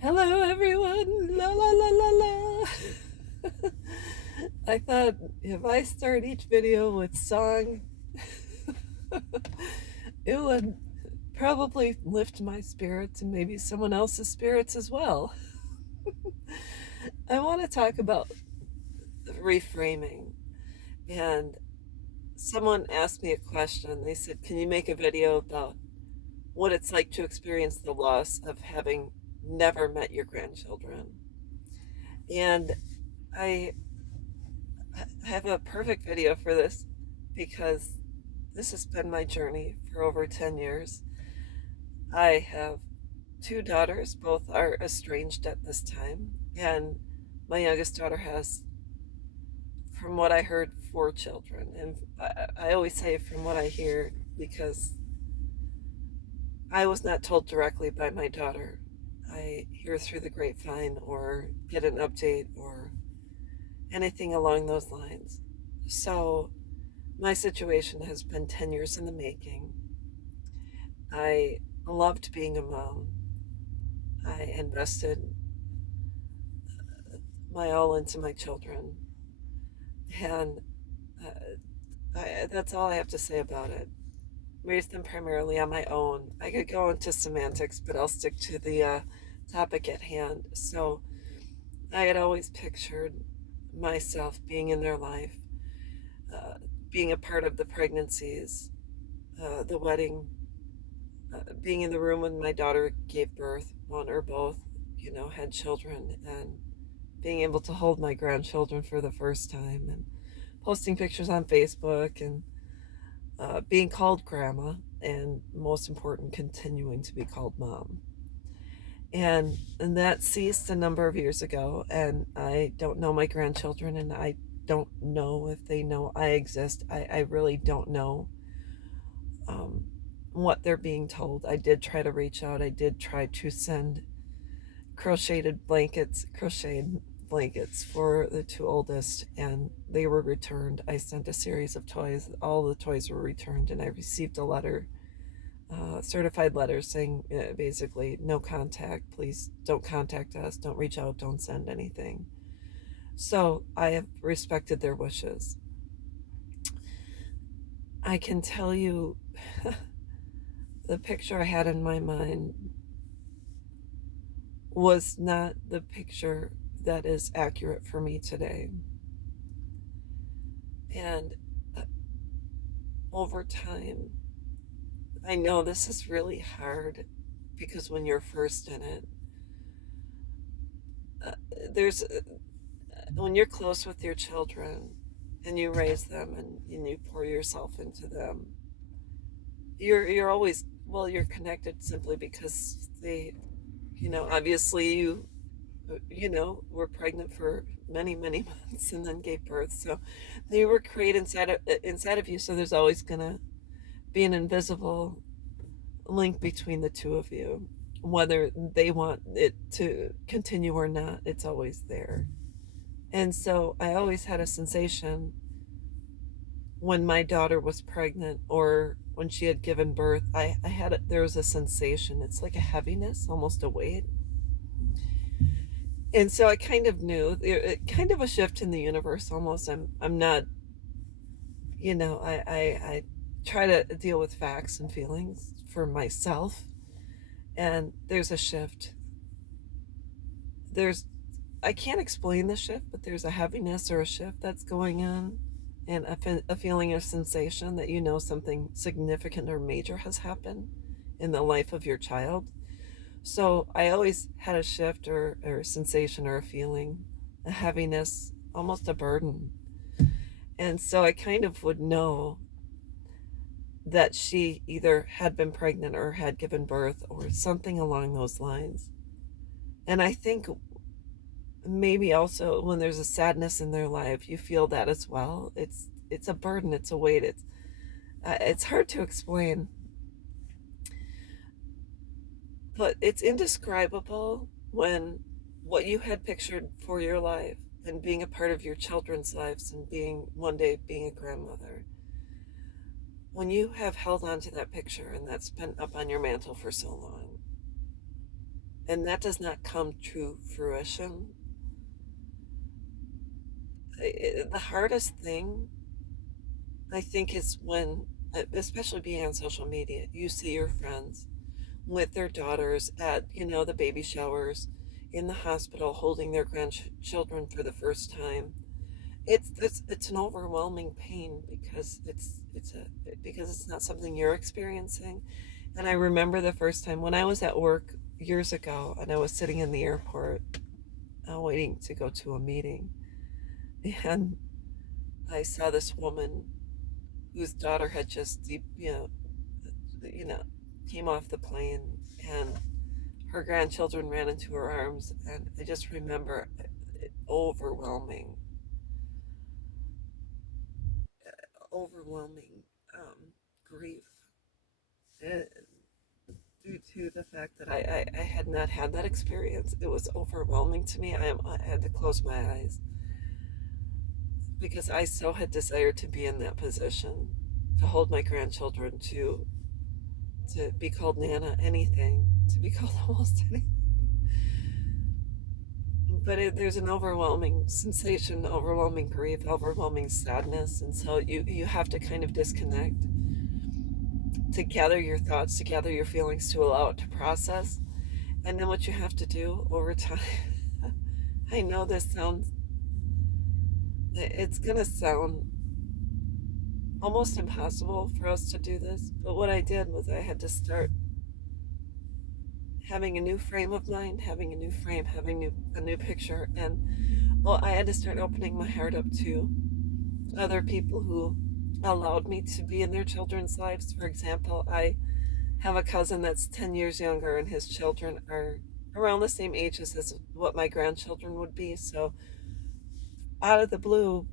Hello, everyone. La la la la la. I thought if I start each video with song, it would probably lift my spirits and maybe someone else's spirits as well. I want to talk about reframing. And someone asked me a question. They said, "Can you make a video about what it's like to experience the loss of having never met your grandchildren?" And I have a perfect video for this because this has been my journey for over 10 years. I have two daughters, both are estranged at this time, and my youngest daughter has, from what I heard, four children. And I always say from what I hear because I was not told directly by my daughter. I hear through the grapevine or get an update or anything along those lines. So my situation has been 10 years in the making. I loved being a mom. I invested my all into my children. And that's all I have to say about it. Raised them primarily on my own. I could go into semantics, but I'll stick to the topic at hand. So I had always pictured myself being in their life, uh, being a part of the pregnancies, the wedding, being in the room when my daughter gave birth, one or both, had children, and being able to hold my grandchildren for the first time, and posting pictures on Facebook, and being called grandma, and most important, continuing to be called mom. And that ceased a number of years ago, and I don't know my grandchildren, and I don't know if they know I exist. I really don't know um, what they're being told. I did try to reach out. I did try to send crocheted blankets for the two oldest, and they were returned. I sent a series of toys. All the toys were returned, and I received a letter, certified letter saying basically no contact. Please don't contact us. Don't reach out. Don't send anything. So I have respected their wishes. I can tell you the picture I had in my mind was not the picture that is accurate for me today. And over time, I know this is really hard because when you're first in it, uh, there's when you're close with your children and you raise them and you pour yourself into them, you're always, well, you're connected simply because they, obviously were pregnant for many, many months and then gave birth. So they were created inside of you. So there's always going to be an invisible link between the two of you. Whether they want it to continue or not, it's always there. And so I always had a sensation when my daughter was pregnant or when she had given birth. There was a sensation. It's like a heaviness, almost a weight. And so I kind of knew kind of a shift in the universe almost. I'm not, I try to deal with facts and feelings for myself, and there's a shift. I can't explain the shift, but there's a heaviness or a shift that's going on, and a feeling or sensation that something significant or major has happened in the life of your child. So I always had a shift or a sensation or a feeling, a heaviness, almost a burden. And so I kind of would know that she either had been pregnant or had given birth or something along those lines. And I think maybe also when there's a sadness in their life, you feel that as well. It's a burden, it's a weight. It's hard to explain, but it's indescribable when what you had pictured for your life and being a part of your children's lives and being one day being a grandmother, when you have held on to that picture and that's been up on your mantle for so long, and that does not come to fruition. The hardest thing, I think, is when, especially being on social media, you see your friends with their daughters at, the baby showers, in the hospital, holding their grandchildren for the first time. It's an overwhelming pain because it's not something you're experiencing. And I remember the first time when I was at work years ago, and I was sitting in the airport, waiting to go to a meeting, and I saw this woman whose daughter had just, you know, came off the plane, and her grandchildren ran into her arms, and I just remember overwhelming, overwhelming grief, uh, due to the fact that I had not had that experience. It was overwhelming to me. I had to close my eyes because I so had desired to be in that position, to hold my grandchildren, to be called Nana, anything, to be called almost anything. But there's an overwhelming sensation, overwhelming grief, overwhelming sadness, and so you have to kind of disconnect, to gather your thoughts, to gather your feelings, to allow it to process. And then what you have to do over time, I know it's gonna sound almost impossible for us to do this, but what I did was I had to start having a new frame of mind, having a new frame, having a new picture, and well, I had to start opening my heart up to other people who allowed me to be in their children's lives. For example, I have a cousin that's 10 years younger, and his children are around the same ages as what my grandchildren would be. So, out of the blue,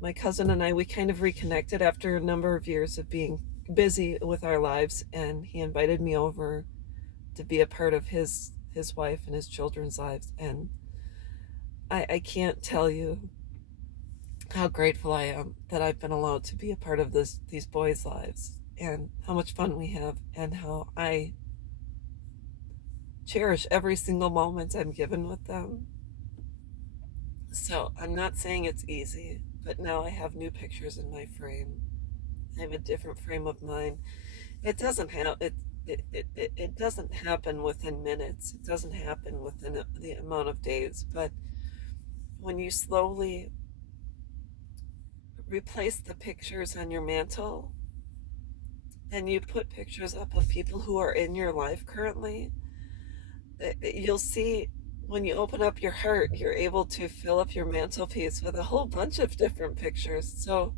my cousin and I, we kind of reconnected after a number of years of being busy with our lives, and he invited me over to be a part of his wife and his children's lives. And I can't tell you how grateful I am that I've been allowed to be a part of these boys' lives, and how much fun we have, and how I cherish every single moment I'm given with them. So I'm not saying it's easy, but now I have new pictures in my frame. I have a different frame of mind. It doesn't have it doesn't happen within minutes. It doesn't happen within the amount of days. But when you slowly replace the pictures on your mantle, and you put pictures up of people who are in your life currently, you'll see, when you open up your heart, you're able to fill up your mantelpiece with a whole bunch of different pictures. So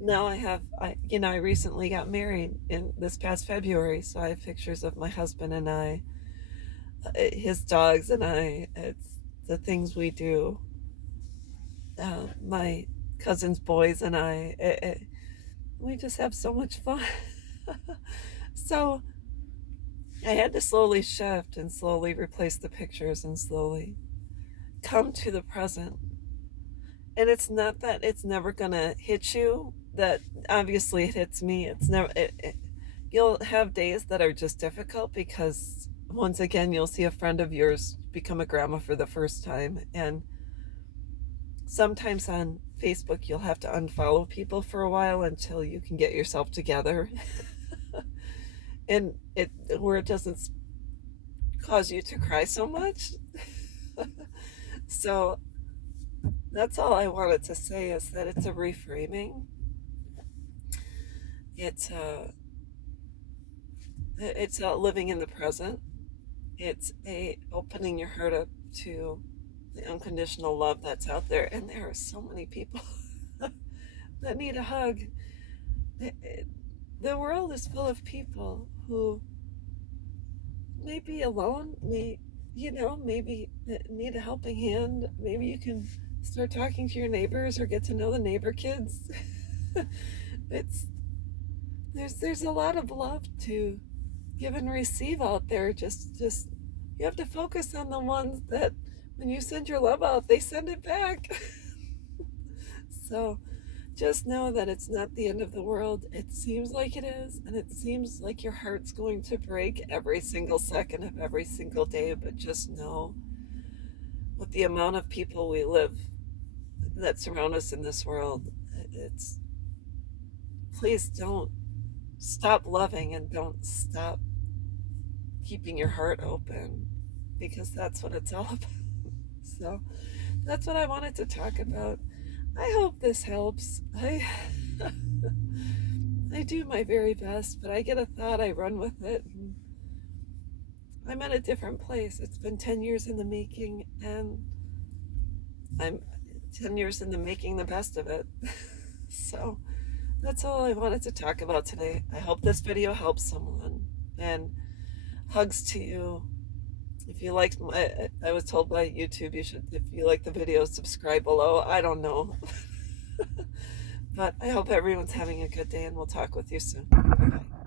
now I recently got married in this past February, so I have pictures of my husband and I, his dogs and I. It's the things we do. My cousin's boys and I. We just have so much fun. So I had to slowly shift and slowly replace the pictures and slowly come to the present. And it's not that it's never gonna hit you. That obviously it hits me. It's never. You'll have days that are just difficult because once again you'll see a friend of yours become a grandma for the first time, and sometimes on Facebook you'll have to unfollow people for a while until you can get yourself together, and it doesn't cause you to cry so much. So that's all I wanted to say, is that it's a reframing. It's a living in the present. It's a opening your heart up to the unconditional love that's out there, and there are so many people that need a hug. The world is full of people who may be alone, maybe need a helping hand. Maybe you can start talking to your neighbors or get to know the neighbor kids. it's there's a lot of love to give and receive out there. Just you have to focus on the ones that, when you send your love out, they send it back. So just know that it's not the end of the world. It seems like it is, and it seems like your heart's going to break every single second of every single day, but just know with the amount of people we live that surround us in this world, it's please don't stop loving and don't stop keeping your heart open because that's what it's all about. So that's what I wanted to talk about. I hope this helps. I do my very best, but I get a thought, I run with it. And I'm at a different place. It's been 10 years in the making, and I'm 10 years in the making the best of it. So that's all I wanted to talk about today. I hope this video helps someone, and hugs to you. If you like I was told by YouTube you should, if you like the video, subscribe below. I don't know. But I hope everyone's having a good day, and we'll talk with you soon. Bye-bye.